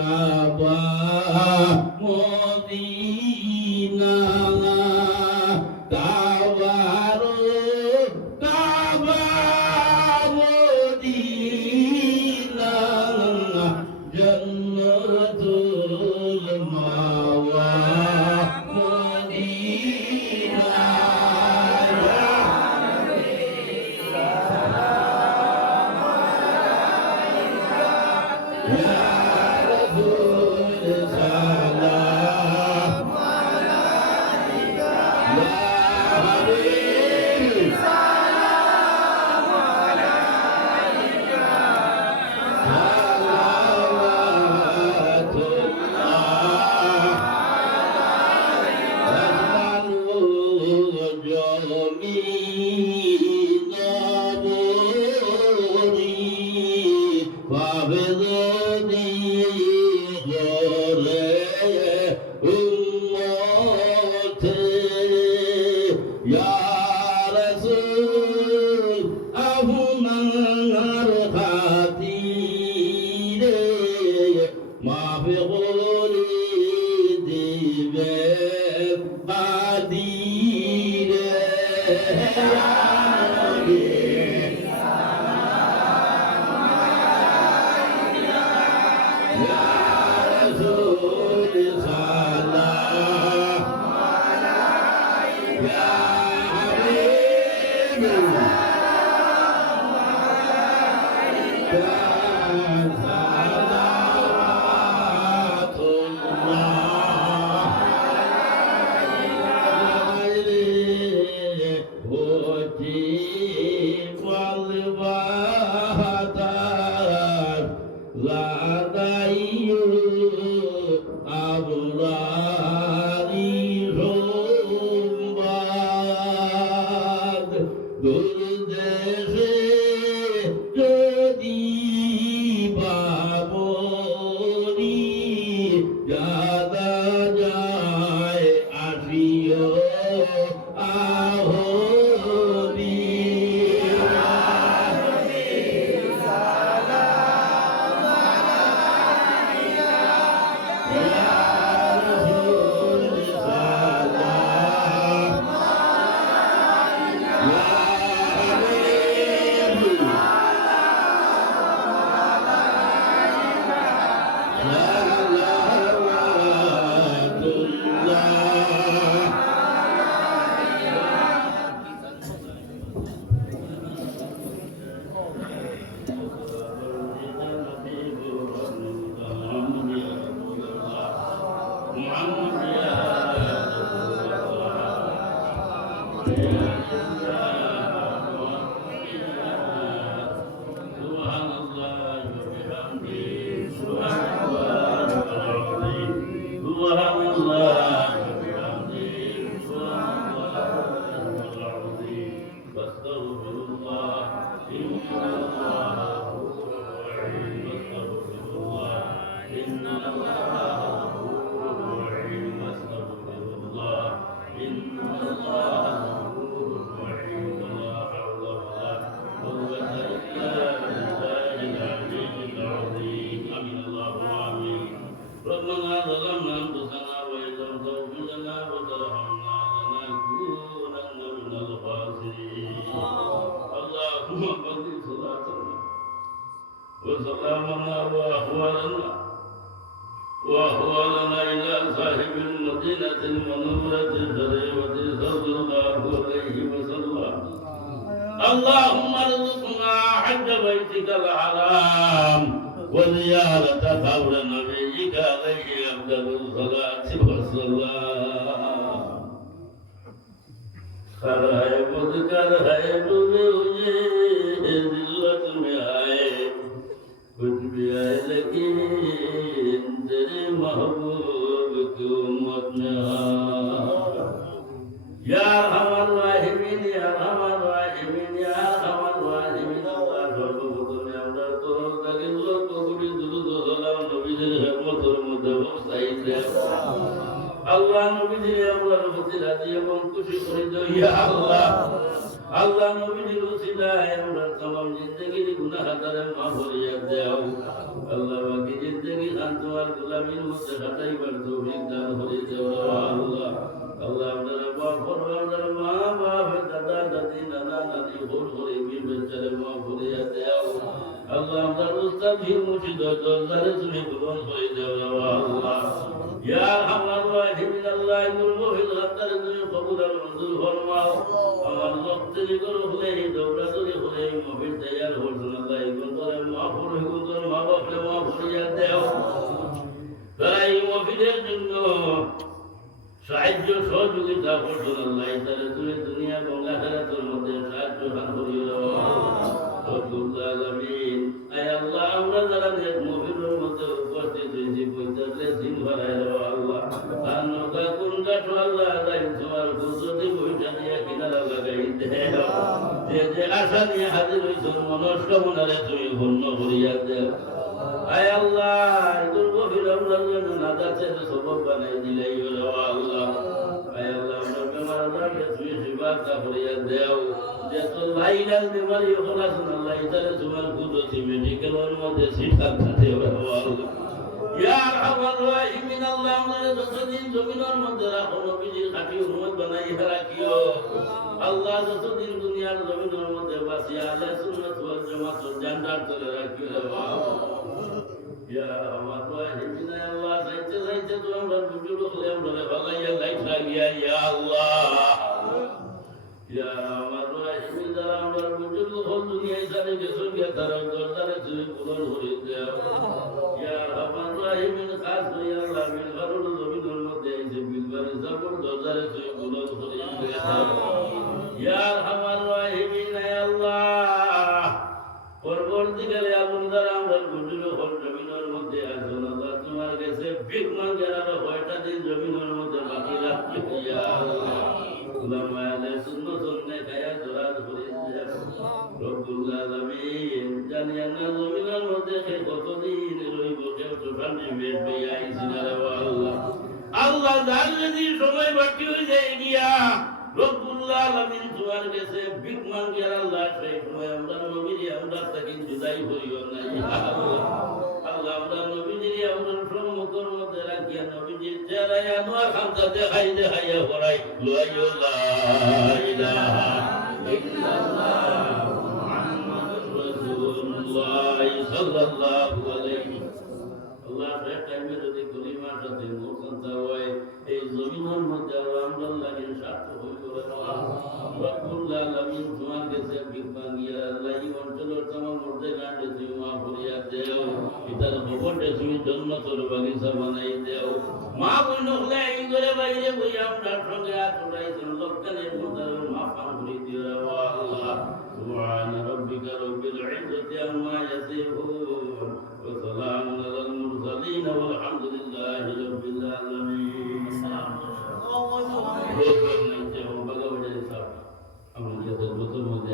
কাবা Medina কাবার কাবা Medina জন্নতুল মাওয়া Medina Ya Rasul salam alaika ya Habib salam alaika salawatullah alaika Ya Rasul আপনার খাতিরে মাফি করে দিবেন কাদিরে Ya Rasul salam Ya Habib দুর্দেশে যদি বাবরি যাদা যায় আসিও আহরি ربنا ظلمنا أنفسنا وإن لم تغفر لنا وترحمنا لنكونن من الخاسرين اللهم قد صلاتنا وسلامنا وأحوالنا إلى صاحب المدينة المنورة الشريفة صلى الله عليه وسلم اللهم ارزقنا حج بيتك الحرام وزيارة قبر نبيك عليه أفضل الصلاة والسلام خرائے مذکر ہے ڈوبے ہوئے ذلت میں آئے کچھ بھی آئے لیکن تیرے محبوب کی امت میں آئے یا ارحم الراحمین یا ارحم الراحمین یا ارحم الراحمین اللہ সর্বপ্রথমে আমরা তোর দাগিল্লো কবুরি দুরূদ ও সালাম নবীদের রহমতের মধ্যে বসাই দে আল্লাহ নবীদের আমরা রহমতের হাদিয়া এবং খুশি করে দাও ইয়া আল্লাহ আল্লাহ নবীর উসিলায় আমরা तमाम জিন্দেগির গুনাহ হাজারে মাফ করিয়া দাও আল্লাহ বাকি জিন্দেগি খান তোমার গোলামির মধ্যে কাটাইবার তৌফিক দান করে দাও আল্লাহ আল্লাহ আমাদের মাফ করো আমাদের মা বাপ দাদা দাদি নানা নানি ভুল করে বীর বেচারে মাফ করিয়া দাও আল্লাহ আমাদের উস্তাদ ভীর মুর্শিদ দরজারে তুমি গ্রহণ করে দাও আল্লাহ ইয়া আরহামার রাহিমিন আল্লাহ গুরু ফিল হাতারে তুমি কবুল আর মঞ্জুর ফরমাও আমার লক্ষ্যে করো হলে দৌড়াদৌড়ি হলে মফিল তৈয়ার হল আল্লাহ এগুলো করে মাফ করে গুলো মা বাপকে মাফ করিয়া দাও তারা এই মফিলের জন্য সাহায্য সহযোগিতা করছো আল্লাহ তাহলে তুমি দুনিয়া এবং আখিরাতের মধ্যে সাহায্য দান করিও রব্বুল আলামিন আয় আল্লাহ আমরা যারা নেক মফিলের মধ্যে উপস্থিত হয়েছি বইতালে দিন ভরায় আল্লাহ আর নৌকা কোন কাঠো আল্লাহ তাই তোমার কুদরতি বইটা দিয়ে কিনারা লাগাই দেও যে আশা নিয়ে হাজির হয়েছ মনস্কামনারে তুমি পূর্ণ করিয়া দেও আয় আল্লাহ দুর্গ ফিরাউনের জন্য নাজাতের সবব বানাই দিলাই আল্লাহ আয় আল্লাহ আমরা বেমার আল্লাহকে তুমি শিফা করিয়া দেও যে তো লাইলাল বেমারি হল আছে না লাইতারে তোমার কুদরতি মেডিকেলের মধ্যে শিফা দেও আল্লাহ ইয়া আরহামার রাহিমিন আল্লাহ আমাদের যতদিন জমিনের মধ্যে রাখো নবীজির খাঁটি উম্মত বানাইয়া রাখিও আল্লাহ যতদিন দুনিয়ার জমিনের মধ্যে বাঁচিয়া আহলে সুন্নাত ওয়াল জামাতের জান্নাত করে রাখিও ইয়া আমার রাহিমিন আল্লাহ চাইতে চাইতে তো আমরা বুঝলো হলে আমরা ভাগাইয়া লাইট লাগিয়া ইয়া আল্লাহ ইয়া আমার রাহিমিন যারা আমরা বুঝলো হল দুনিয়ায় সারে গেছো গিয়া তারা দরজারে তুমি পূরণ করে দাও ইয়া আমার রাহিমিন খাস হইয়া আল্লাহ বিল ঘরুল জমিনের মধ্যে এসে বিলবারে জবর দরজারে তুমি পূরণ করে দাও ইয়া আমার রাহিমিন আল্লাহ পরবর্তীকালে আগুন দ্বারা আমরা বুঝলো হল জমিনের মধ্যে আসুন আল্লাহ তোমার কাছে ভিক মাঙ্গের আরো 6টা দিন জমিনের মধ্যে বাকি রাখতে ইয়া আল্লাহ উলামায়ে সুন্নাত সুন্নে খায়া দরাজ করে দাও রব্বুল আলামিন জানিয়া না জমিনের মধ্যে কতদিন রইব কেউ তো জানি বের আইছিনা রে আল্লাহ আল্লাহ জানি সময় বাকি হয়ে যায় গিয়া রব্বুল আলামিন তোমার কাছে ভিক মাঙ্গি আল্লাহ সেই সময় আমরা নবীজি আমরা তাকে জুদাই করিও না আল্লাহ আল্লাহ আমরা নবীজি আমরা সম্মুখের মধ্যে রাখিয়া নবীজি চেহারায় আনোয়ার খামতা দেখাইয়া করাই লইও লা ইলাহা ইল্লাল্লাহ মুহাম্মাদুর রাসূলুল্লাহ সাল্লাল্লাহু আলাইহি আল্লাহ টাইমে যদি কলিমার সাথে মুখান্তা হয় এই জমিনের মধ্যে আমরা লাগেন স্বার্থ হইল রব্বুল আলামিন তোমার কাছে বিপাঙ্গিয়া আল্লাহ এই অঞ্চলের তোমার মধ্যে গানে তুমি মা করিয়া দেও পিতার খবরটা তুমি জন্নতের বাগিচা বানাই দেও মা বইন হলে এই করে বাইরে বই আমরা সঙ্গে আট উঠাইছেন লোকখানের মধ্যে মা পান করে দিও আল্লাহ সুবহান রব্বিকা